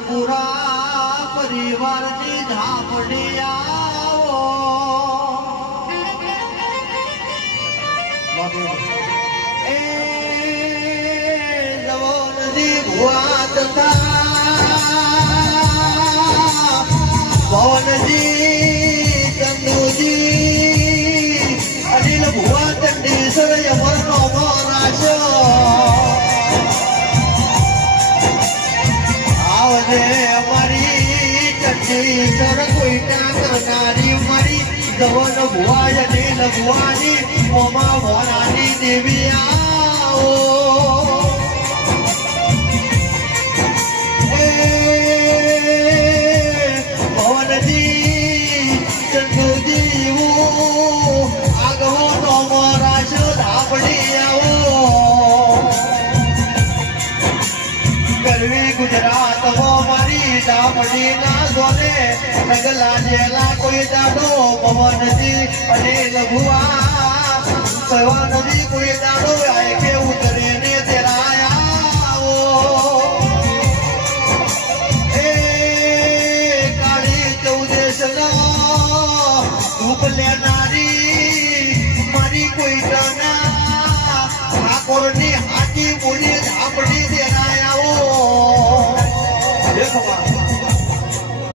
પૂરા પરિવારની ધાપડી આવો એ જવાનજી ભુવા તથા ભવનજી ચંદુજી અનિલ ભુવા ચંડીસર યમરનો રાશો આવજે અમારી ચંડીસર કોઈના કરનારી મારી જવન ભુવા અનિલ ભુવાની મોમા ભોનાની દેવી આવો ગુજરાત મારી દામડી ના જોને નગલા જેલા કોઈ દાડો પવનજી અને લઘુઆ પવનજી કોઈ દાડો આય કે ઉતરે ને તેરાયા એ કાળી ચૌદેશ નો ધૂપ લેનારી મારી કોઈ દાના ઠાકોરની